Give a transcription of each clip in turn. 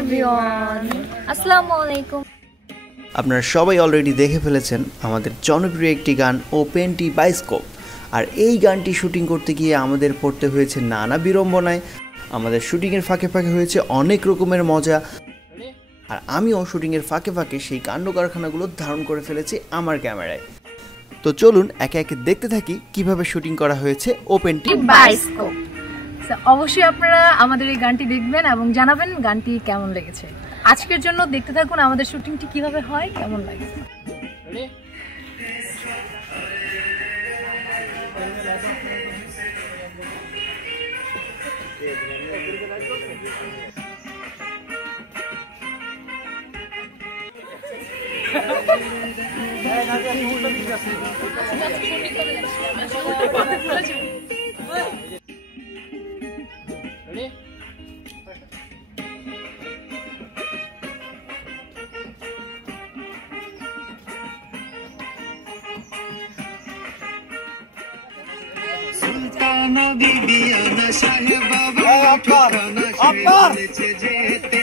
Everyone, আসসালামু আলাইকুম। আপনারা সবাই অলরেডি দেখে ফেলেছেন আমাদের জনপ্রিয় একটি গান ওপেনটি বায়োস্কোপ। আর এই গানটি শুটিং করতে গিয়ে আমাদের পড়তে হয়েছে নানা বিড়ম্বনায়। আমাদের শুটিংয়ের ফাঁকে ফাঁকে হয়েছে অনেক রকমের মজা, আর আমিও শুটিংয়ের ফাঁকে ফাঁকে সেই কাণ্ড কারখানাগুলো ধারণ করে ফেলেছি আমার ক্যামেরায়। তো চলুন একে একে দেখতে থাকি কিভাবে শুটিং করা হয়েছে ওপেনটি বায়োস্কোপ। অবশ্যই আপনারা আমাদের এই গানটি দেখবেন এবং জানাবেন গানটি কেমন লেগেছে। আজকের জন্য দেখতে থাকুন আমাদের শুটিংটি কিভাবে হয়, কেমন লাগে। सुल्ताना बीबियाना साहेबा ठिकाना শুনেছে যেতে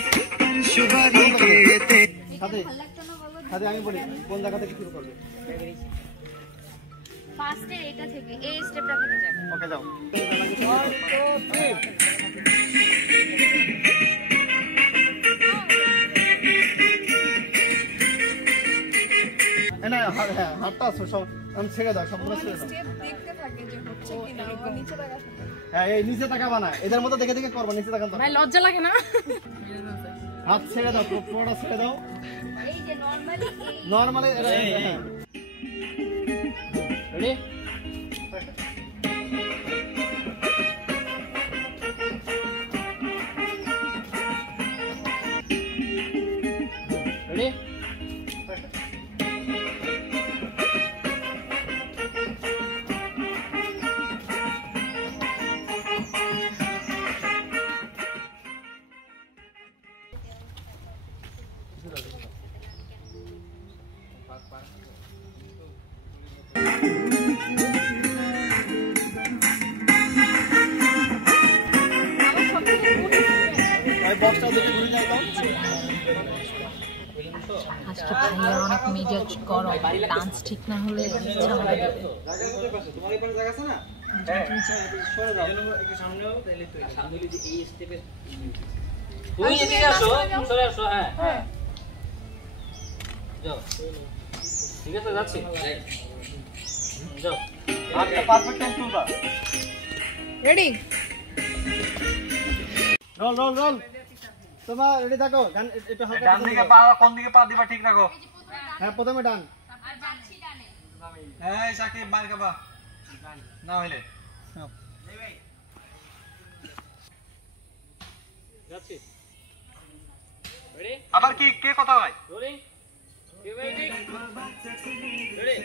শুবারি খেতে। সাথে আমি বলি কোন জায়গা থেকে শুরু করবে? ফার্স্টে এটা থেকে এই স্টেপটা থেকে যাবে। ওকে যাও। না হাতটা সব আমি ছেড়ে দাও, সম্পূর্ণ ছেড়ে দাও। স্টেপ দেখতে থাকে যে হচ্ছে কিনা, নিচে তাকা। হ্যাঁ এই নিচে তাকাবা না, এদের মতো দেখে দেখে করবা, নিচে তাকান। ভাই লজ্জা লাগে না? হাত ছেড়ে দাও, পুরোটা ছেড়ে দাও। এই যে নরমালি হ্যাঁ রেডি। রেডি আজকে ভাইয়া অনেক মেজাজ গরম, ডান্স ঠিক না হলে ঝামেলা হবে। তোমার এখানে জায়গা আছে না? হ্যাঁ সরে দাও, একটু সামনেও তাহলে তুই সামনে যে এই স্টেপে তুই এদিকে আসো, চলে আসো। হ্যাঁ যাও, ঠিক আছে যাচ্ছি, যাও। আচ্ছা পারফেক্ট টাইম তুলবা। Ready roll roll roll. তোমরা রেডি থাকো। গান একটু হালকা ডান দিকে পা, কোন দিকে পা দিবা ঠিক রাখো। হ্যাঁ প্রথমে ডান। আর যাচ্ছি ডানে। এই সাকিব মার খাবা না হইলে এই ভাই যাচ্ছি। রেডি আবার কি কে কথা হয়? রোলিং কে রেডি রেডি।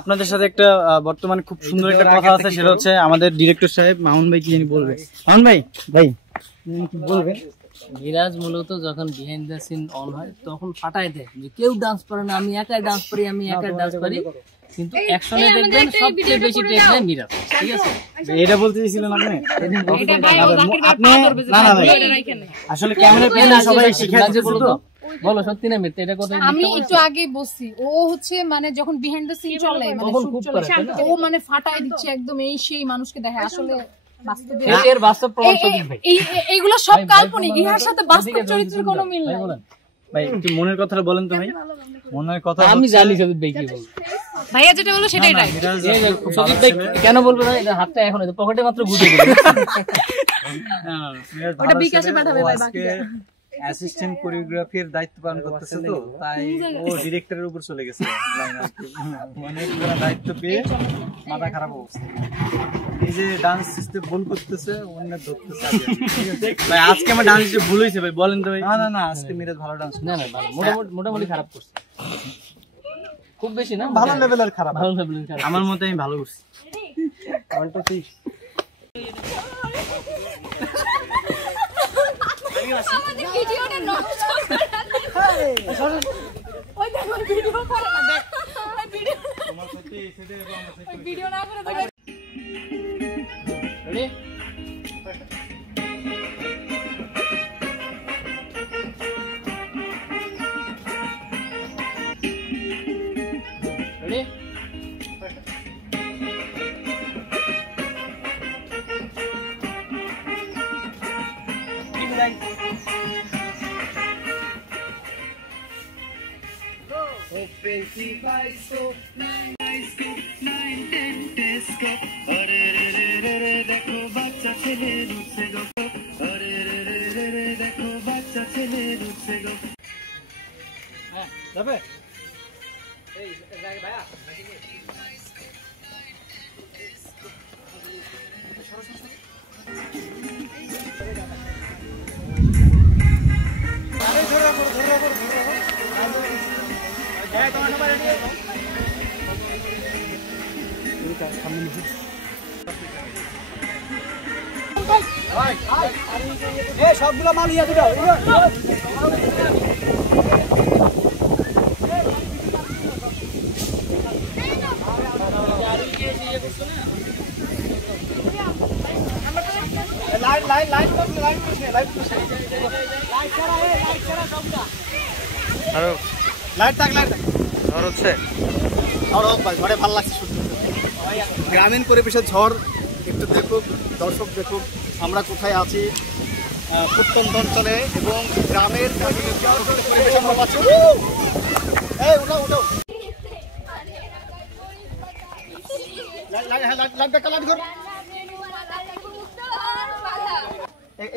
আপনাদের সাথে একটা বর্তমানে খুব সুন্দর একটা কথা আছে, সেটা হচ্ছে আমাদের ডিরেক্টর সাহেব মামুন ভাই কি জানি বলবে। মামুন ভাই কি বলবেন? মিরাজ মূলত যখন বিহাইন্ড দ্য সিন অন হয় তখন ফাটাই দেয় যে কেউ ডান্স পারে না, আমি একাই ডান্স পারি, আমি একাই ডান্স পারি। কিন্তু অ্যাকশনে দেখবেন সবচেয়ে বেশি টেক নেয় মিরাজ। ঠিক আছে, এটা বলতে চাইছিলেন আপনি? না ভাই, আসলে ক্যামেরা পেলে সবাই শিখাচ্ছে বলতো। বলো সত্যি না মিথ্যা? এটা কথা আমি একটু আগে বলছি, ও হচ্ছে মানে যখন বিহাইন্ড দ্য সিন চলে মানে শুট চলে, ও মানে ফাটাই দিচ্ছে একদম, এই সেই মানুষকে দেখে। আসলে বাস্তবে এর বাস্তব প্রমাণ সত্যি ভাই, এইগুলো সব কাল্পনিক, ইহার সাথে বাস্তব চরিত্রের কোনো মিল নাই। ভাই একটু মনের কথাটা বলেন তো ভাই। মনের কথা আমি জানি সদীপ ভাই কি বলবে। ভাইয়া যেটা বললো সেটাই রাইট। সদীপ ভাই কেন বলবে না? এটা হাতটা এখন পকেটে মাত্র গুটিয়ে দিল। ওটা বিকাশে পাঠাবে ভাই। বাকি অ্যাসিস্ট্যান্ট কোরিওগ্রাফির দায়িত্ব পালন করতেছে, তো তাই ও ডিরেক্টরের উপর চলে গেছে। মানে দায়িত্ব পেয়ে মাথা খারাপ অবস্থা। এই যে ডান্স সিস্টেম ভুল করতেছে অন্য ধরতেছে ভাই। আজকে আমার ডান্স সিস্টেম ভুল হয়েছে ভাই, বলেন তো ভাই। না আজকে মিরাজ ভালো ডান্স। না ভালো, মোটামুটি খারাপ করছে, খুব বেশি না, ভালো লেভেলের খারাপ। ভালো লেভেলের খারাপ। আমার মতে আমি ভালো করছি। ভিডিওটা নষ্ট করে ওই দেখো ভিডিও করে না, দেখ ভিডিও না করে দেখ। রেডি রেডি সবগুলো মাল ইয়া দিও। গ্রামীণ পরিবেশের ঝড় একটু দেখুক, দর্শক দেখুক আমরা কোথায় আছি, প্রত্যন্ত অঞ্চলে এবং গ্রামের পরিবেশ আমরা পাচ্ছি।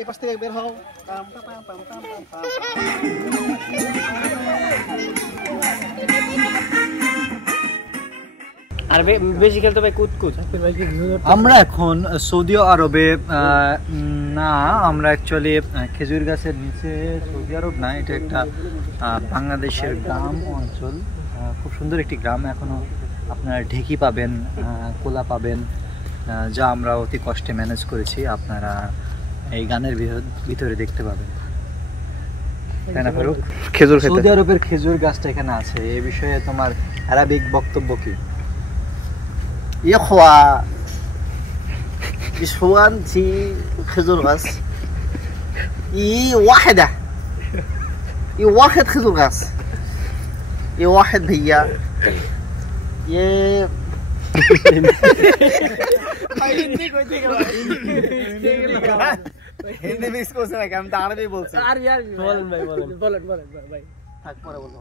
এই পাশ থেকে বের হও। আর বেশি খেলতে ভাই কুতকুত। আমরা এখন সৌদি আরবে না, আমরা অ্যাকচুয়ালি খেজুর গাছের নিচে। সৌদি আরব না, এটা একটা বাংলাদেশের গ্রাম অঞ্চল, খুব সুন্দর একটি গ্রাম। এখনো আপনারা ঢেকি পাবেন, কোলা পাবেন, যা আমরা অতি কষ্টে ম্যানেজ করেছি, আপনারা এই গানের ভিতরে দেখতে পাবেন। তাই না ফারুক? খেজুর খেতে সৌদি আরবের খেজুর গাছটা এখানে আছে, এই বিষয়ে তোমার আরবিক বক্তব্য কি? ইখওয়া ইসওয়ান في خضر غاز واحدة واحد خضر غاز واحد भैया ये হিন্দি মিক্স করছে ভাই, আমি তো আরবি বলছি। বলেন ভাই, বলেন ভাই। থাক পরে বলবো।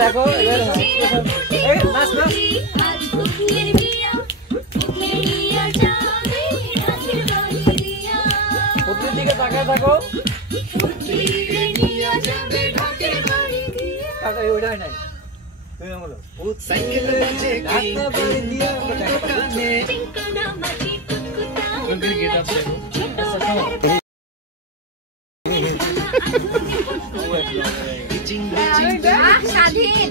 দেখো দিকে তাকায় থাকো। ওইটাই নাই গেট আপ দেখো। স্বাধীন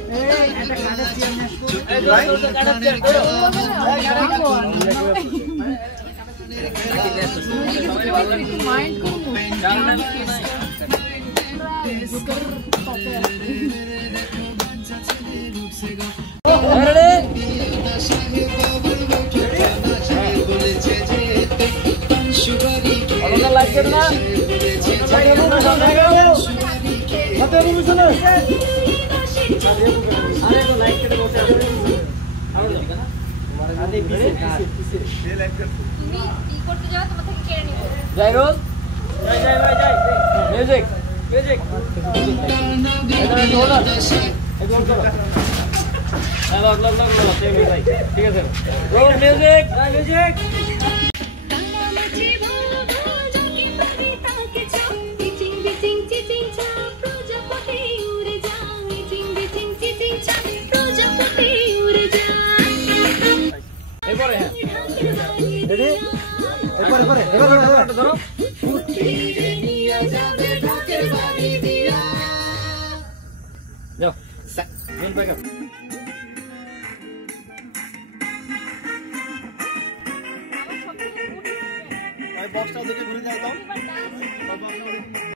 তুমি ই করতে যাও তোমার থেকে কেড়ে নিব যাই রোল যাই যাই ভাই যাই মিউজিক মিউজিক একদম করো হ্যাঁ log log log log same ভাই ঠিক আছে রোল মিউজিক মিউজিক এবারে হ্যাঁ রেডি এবারে ধরো যাও মেন ব্যাক আপ বক্সটা দেখে ঘুরে যাও দাও